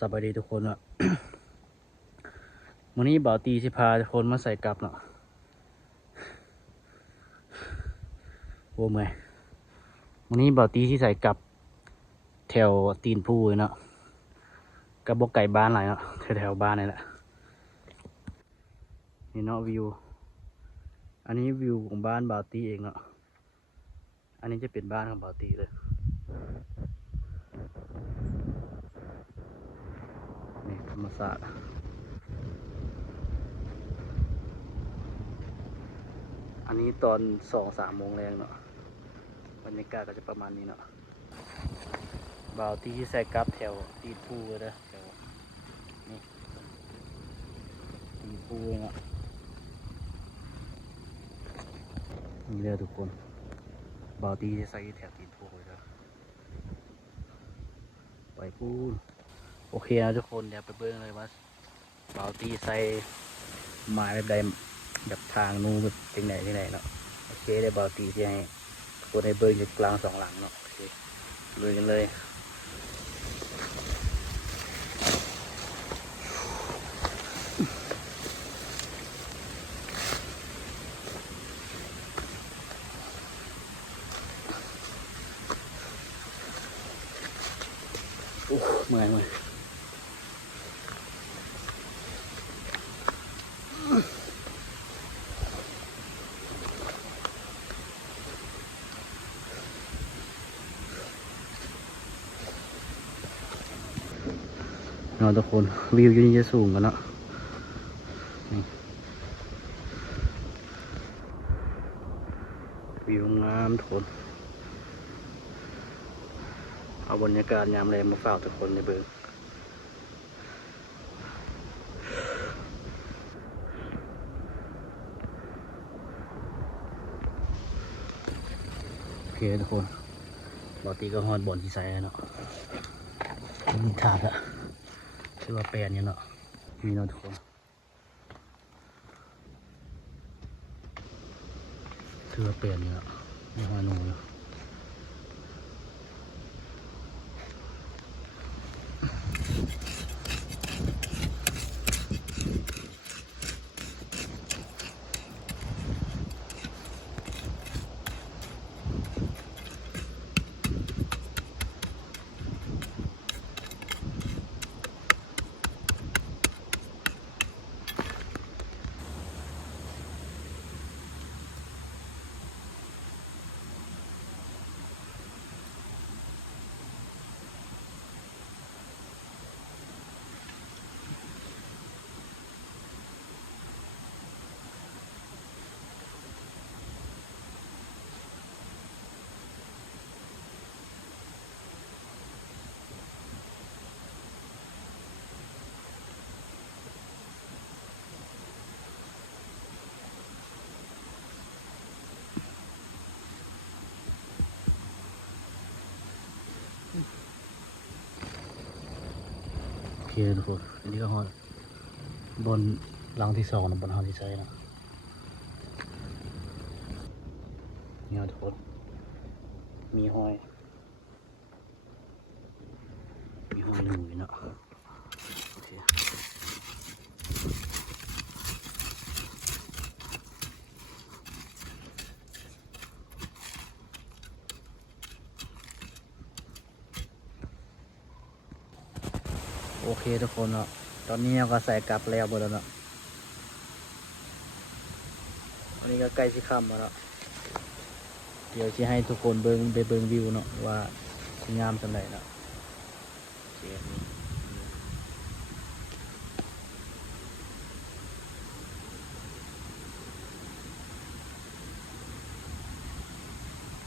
สวัสดีทุกคนอ่ะ วันนี้บ่าวตีสิพาทุกคนมาใส่กลับเนาะโอ้เมื่อยวันนี้บ่าวตีที่ใส่กลับแถวตีนพูเนาะกับบกไก่บ้านหลายเนาะแถวบ้านนี่แหละนี่เนาะวิวอันนี้วิวของบ้านบ่าวตีเองเนาะอันนี้จะเป็นบ้านของบ่าวตีเลยนี่ธรรมศาสตร์อันนี้ตอน2-3 โมงแรงเนาะบรรยากาศก็จะประมาณนี้เนาะบ่าวตีที่ใส่กลับแถวตีนพูเลยนะแถวนี่ตีนพูเนาะนี่เลยทุกคนบ่าวตีที่ใส่แถวตีนพูเลยนะไปพูนโอเคนะทุกคนเดี๋ยวไปเบิ้งเลยว่าบ่าวตีใส่ไม้แบบใดแบบทางนู้นแบบที่ไหนเนาะโอเคได้บ่าวตีที่ให้คนในเบิ้งอยู่กลาง2 หลังเนาะโอเคลุยกันเลยเมื่อยเนาะทุกคนวิวอยู่นี่จะสูงกันเนาะวิวงามทุกคนเอาบรรยากาศยามแรงมาฝากทุกคนในเบิ้งโอเคทุกคนบ่าวตีก็ฮอดบ่อนที่ใส่เนาะมีถาดอะชื่อว่าแปลนเนี่ยเนาะมีเนาะทุกคนชื่อว่าแปลนเนี่ยเนาะมีฮานูเนาะโอเคทุกคนอันนี้ก็ฮอดบนหลังที่2นะบนหลังที่ใส่เนาะนี่ทุกคนมีหอยหนึ่งเนาะโอเคโอเคทุกคนเนาะตอนนี้เราก็ใส่กลับแล้วหมดแล้วเนาะอันนี้ก็ใกล้สิค่ำแล้วเดี๋ยวจะให้ทุกคนเบิ่งวิวเนาะว่าสวยงามจังไดเนาะเสียนี้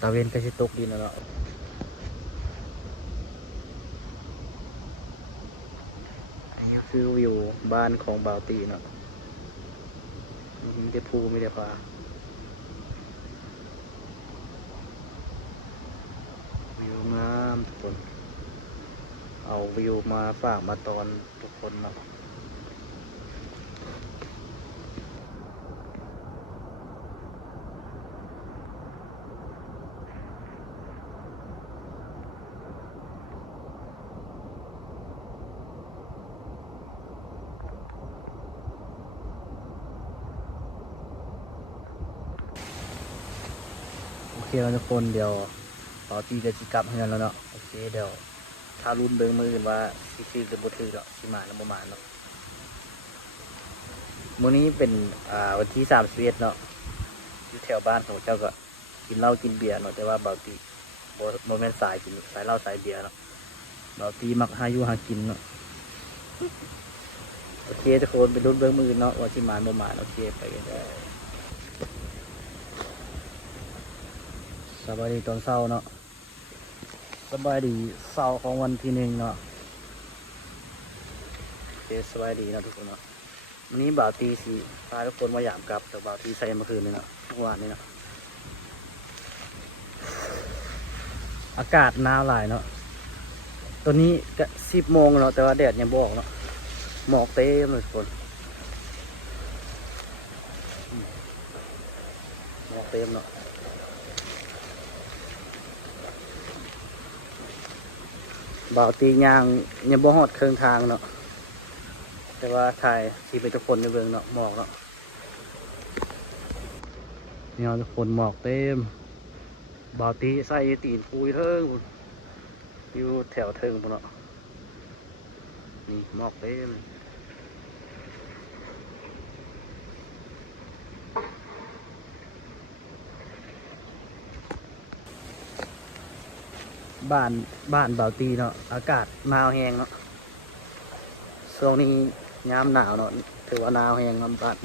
ตะเวนก็สิตกดินแล้วเนาะอันนี้คือวิวบ้านของบ่าวตีเนาะมีแต่ภูมีแต่ป่าวิวงามทุกคนเอาวิวมาฝากมาตอนทุกคนเนาะ แล้วทุกคนเดี๋ยวปอตีจะจิกลับให้กันแล้วเนาะโอเคเดี๋ยวถ้ารุ่นเบิ้งมือกันว่าสิถือหรือบ่ถือเนาะสิมาหรือบ่มาเนาะมื้อนี้เป็นวันที่31เนาะอยู่แถวบ้านของเจ้าก็กินเหล้ากินเบียร์เนาะแต่ว่าเบาตีบ่แม่นสายกินสายเหล้าสายเบียร์เนาะเบาตีมักหาอยู่หากินเนาะโอเคทุกคนไปรุ่นเบิ้งมือเนาะว่าสิมาบ่มาโอเคไปกันได้สบายดีตอนเช้าเนาะสบายดีเช้าของวันที่1เนาะโอเคสบายดีเนาะทุกคนเนาะวันนี้บ่าวตีสิพาทุกคนมาหยามกลับแต่บ่าวตีใส่เมื่อคืนนี่เนาะเมื่อวานนี้เนาะอากาศหนาวหลายเนาะตอนนี้ก็10 โมงเนาะแต่ว่าแดดยังบ่ออกเนาะหมอกเต็มเลยทุกคนหมอกเต็มเนาะบ่าวตียางยังบ่ฮอดครึ่งทางเนาะแต่ว่าถ่ายสีไปทุกคนในเบืองเนาะหมอกเนาะนี่เราทุกคนหมอกเต็มบ่าวตีใส่ตีนปุยเทิงอยู่แถวเทิงพุ่นเนาะนี่หมอกเต็มบ้านบ่าวตีเนาะอากาศหนาวแห้งเนาะช่วงนี้ยามหนาวเนาะถือว่าหนาวแห้ง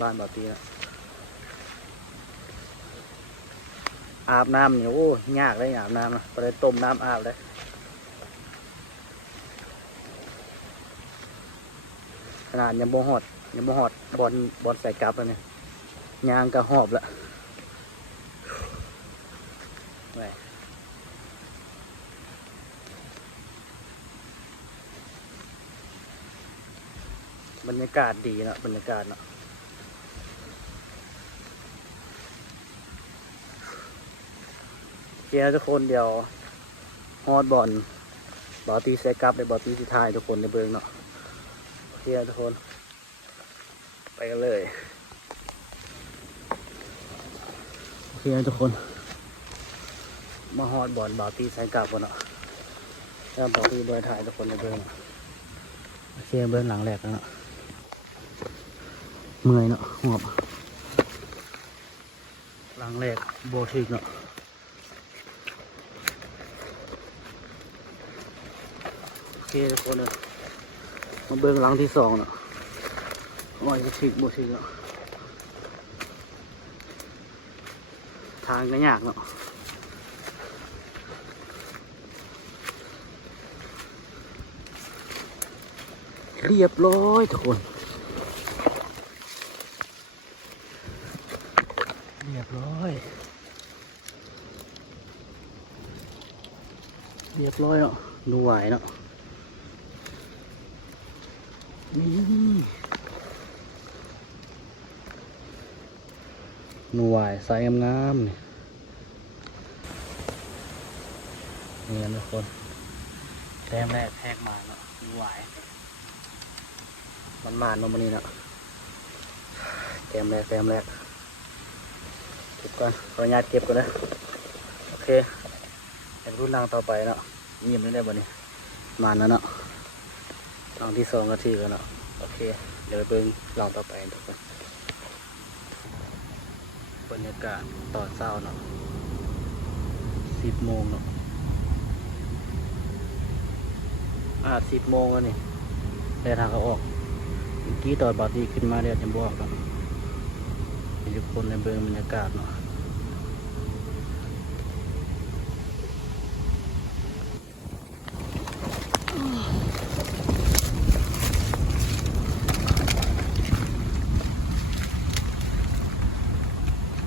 บ้านบ่าวตีเนาะอาบน้ำเนี่ยโอ้ยากเลยอาบน้ำนะไปเลยต้มน้ำอาบเลยขนาดยังบ่ฮอดบอลใส่กลับแล้วเนี่ยยางก็หอบละไปบรรยากาศดีเนาะบรรยากาศเนาะเจ้าทุกคนเดี๋ยวฮอดบอลตีใส่กลับเลยบอลตีสุดท้ายทุกคนในเบืองเนาะเจ้าทุกคนไปกันเลยโอเคทุกคนมาฮอดบอลตีใส่กลับกันเนาะแล้วบอลตีโดยถ่ายทุกคนในเบืองโอเคเบื้องหลังแรกแล้วเนาะเมื่อยเนาะหอบหลังแรกโบทิกเนาะโอเคทุกคนเนาะมาเบื้องหลังที่2เนาะโอ้ยทิกโบทิกเนาะทางก็ยากเนาะเรียบร้อยทุกคนเรียบร้อยเนาะดูไหวเนาะนี่หนูไหวใส่งามๆนี่นะทุกคนแต้มแรกแทกมาเนาะหนูไหวมันมาเนาะมันนี่เนาะแต้มแรกเก็บก่อนขออนุญาตเก็บก่อนนะโอเคเป็นรุ่นรางต่อไปเนาะเงียบไม่ได้บ่นี้มาแล้วเนาะรางที่2 นาทีแล้วเนาะโอเคเดี๋ยวไปเบิ่งรางต่อไปทุกคนบรรยากาศตอนเช้าเนาะ10 โมงเนาะ10 โมงแล้วนี่แต่ทางเขาออกเมื่อกี้ตอนบาตีขึ้นมาเดี๋ยวจะบอกเนาะทุกคนในเบิ่งบรรยากาศเนาะ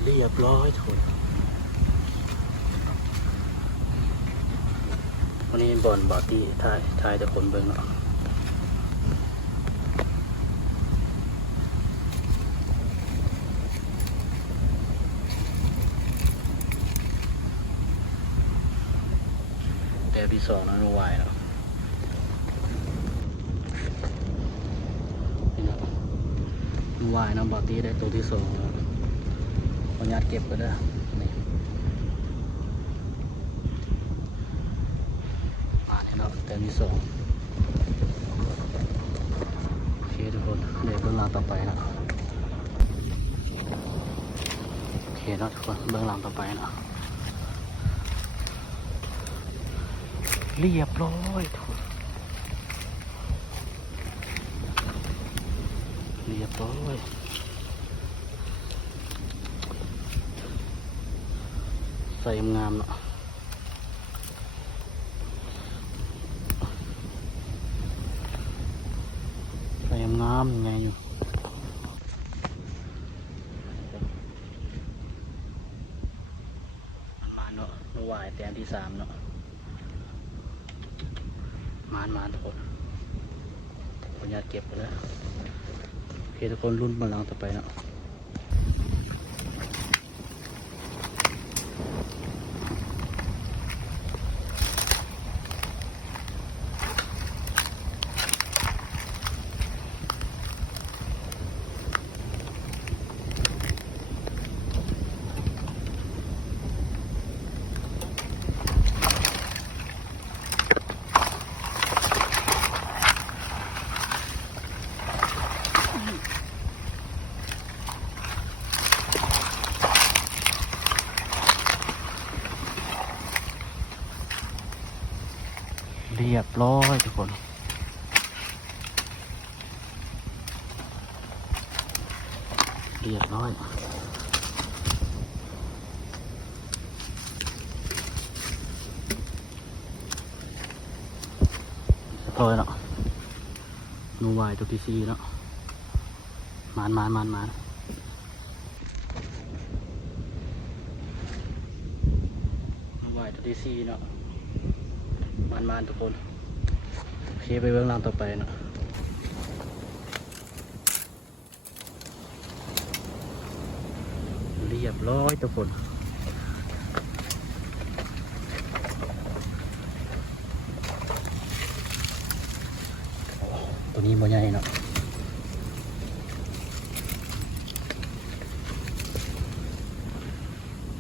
เรียบร้อยทุกคนวันนี้บอลบาตีถ่ายแต่คนเบิ่งเนาะแต่ที่ 2นะนูวายเนาะนี่เนาะนูวายเนาะบาตีได้ตัวที่ 2แล้วขออนุญาตเก็บก็ได้นี่ โอเคทุกคนเดี๋ยวรุ่นรางต่อไปเนาะ มี 2 ตัวเนาะ ตัวที่ 1 เนาะ ตัวที่ 2 เนาะ บาตีได้ตัวที่ 2 แล้ว นี่ โอเค บาตีได้ตัวที่ 2 แล้ว นี่ โอเค ทุกคน เดี๋ยวรุ่นรางต่อไปเนาะ มี เนาะแต้มที่สองโอเคทุกคนเดี๋ยวเบื้องหลังต่อไปนะโอเคเนาะทุกคนเบื้องหลังต่อไปนะเรียบร้อยทุกคนเรียบร้อยใส่งามเนาะใส่งามยังไงอยู่มาเนาะเมื่อวานแต้มที่สามเนาะมาทุกคนขออนุญาตเก็บไปแล้วโอเคทุกคนรุ่นบอลลังต่อไปเนาะเรียบร้อยทุกคนเรียบร้อยเรียบร้อยเนาะนูวายตัวที่สี่เนาะมานนูวายตัวที่สี่เนาะมานทุกคนโอเคไปเบื้องหลังต่อไปเนาะเรียบร้อยทุกคนตัวนี้บ่ใหญ่เนาะ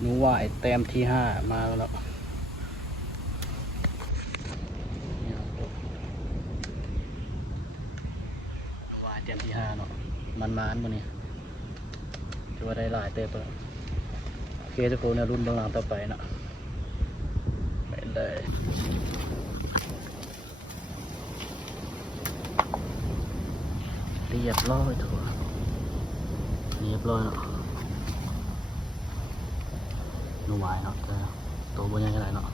นูว่าไอ้แต้มที่ห้ามาแล้วว่าแต้มที่ห้าเนาะมันมื้อนี้ถือว่าได้หลายเติบแล้วโอเคทุกคนนะรุ่นเบื้องหลังต่อไปเนาะไปเลยเรียบร้อยทุกคนเรียบร้อยเนาะนูวายเนาะแต่ตัวบนยังไงเนาะ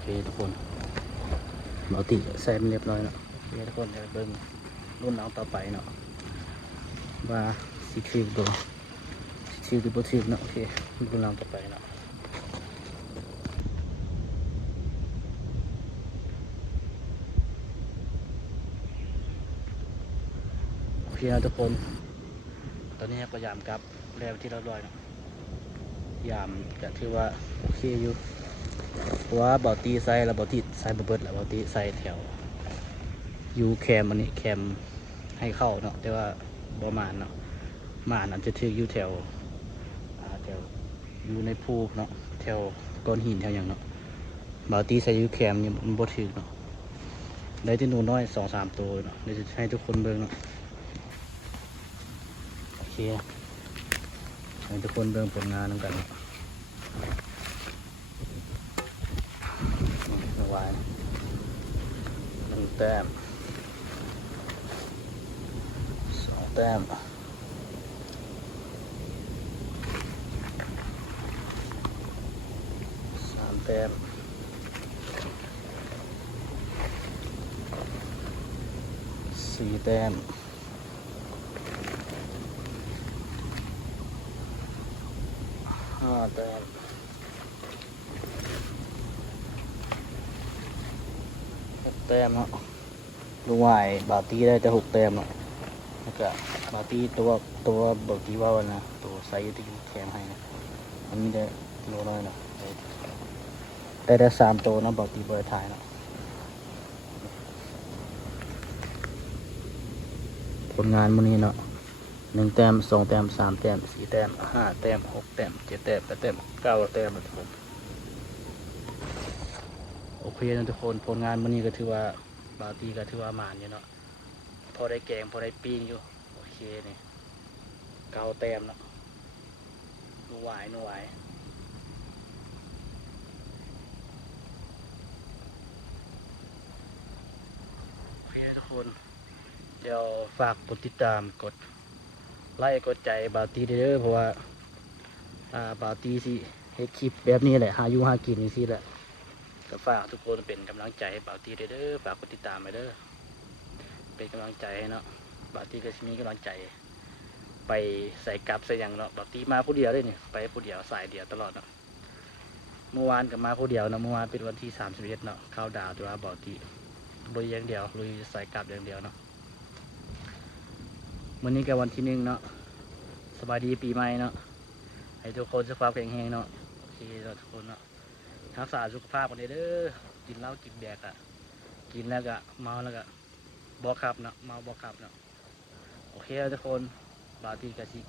โอเคทุกคนเราติใส่มันเรียบร้อยเนาะโอเคทุกคนเดี๋ยวเบิ่งรุ่นน้องต่อไปเนาะว่าสิคิวตัวสิคิวหรือบ่คิวเนาะโอเครุ่นน้องต่อไปเนาะโอเคนะทุกคนตอนนี้ก็ยามกลับแล้วที่เราลอยเนาะยามก็ถือว่าโอเคอยู่เพราะว่าเบาตีไซแล้วเบาตีไซเบิดแล้วเบาตีไซแถวยูแคมอันนี้แคมให้เข้าเนาะแต่ว่าประมาณเนาะมาอันจะถืออยู่แถวอยู่ในภูเนาะแถวก้อนหินแถวอย่างเนาะเบาตีไซยูแคมเนี่ยมันบ่ถือเนาะได้ที่หนูน้อย2-3 ตัวเนาะเดี๋ยวจะให้ทุกคนเบิ่งเนาะโอเคให้ทุกคนเบิ่งผลงานนำกันเนาะ แต้ม2 แต้ม3 แต้ม4 แต้ม5 แต้ม6 แต้มเนาะลุงไหวบาตี้ได้แต่6 แต้มเนาะแล้วก็บาตี้ตัวบาตี้ว่าวนะตัวไซส์ที่แข็งให้นะมันมีได้โลน้อยเนาะได้3 ตัวนะบาตี้บริถ่ายเนาะผลงานมื้อนี้เนาะ1 แต้ม2 แต้ม3 แต้ม4 แต้ม5 แต้ม6 แต้ม7 แต้ม8 แต้ม9 แต้มนะทุกคนโอเคนะทุกคนผลงานมื้อนี้ก็ถือว่าบาตี้ก็ถือว่าหมานอยู่เนาะพอได้แกงพอได้ปิ้งอยู่โอเคนี่9 แต้มเนาะหนูไหวโอเคทุกคนเดี๋ยวฝากกดติดตามกดไลค์กดใจบาตี้เด้อเพราะว่าบาตี้สิเฮ็ดคลิปแบบนี้แหละหาอยู่หากินนี่สิแหละก็ฝากทุกคนเป็นกำลังใจให้บาตี้เด้อฝากกดติดตามไปเด้อเป็นกำลังใจให้เนาะบาตี้ก็จะมีกำลังใจไปใส่กับใส่ยังเนาะบาตี้มาผู้เดียวเลยนี่ไปผู้เดียวสายเดียวตลอดเนาะเมื่อวานกับมาผู้เดียวนะเมื่อวานเป็นวันที่31เนาะเข้าดาวตัวบาตี้ลุยอย่างเดียวลุยใส่กับอย่างเดียวเนาะวันนี้ก็วันที่1เนาะสบายดีปีใหม่เนาะให้ทุกคนสุขภาพแข็งแรงเนาะโอเคเนาะทุกคนเนาะรักษาสุขภาพกันเด้อกินเหล้ากินแบกกินแล้วก็เมาแล้วก็บอกขับเนาะเมาบอกขับเนาะโอเคทุกคนบาตี้กะสิ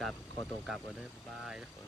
กลับขอตัวกลับก่อนเด้อบ๊ายบายทุกคน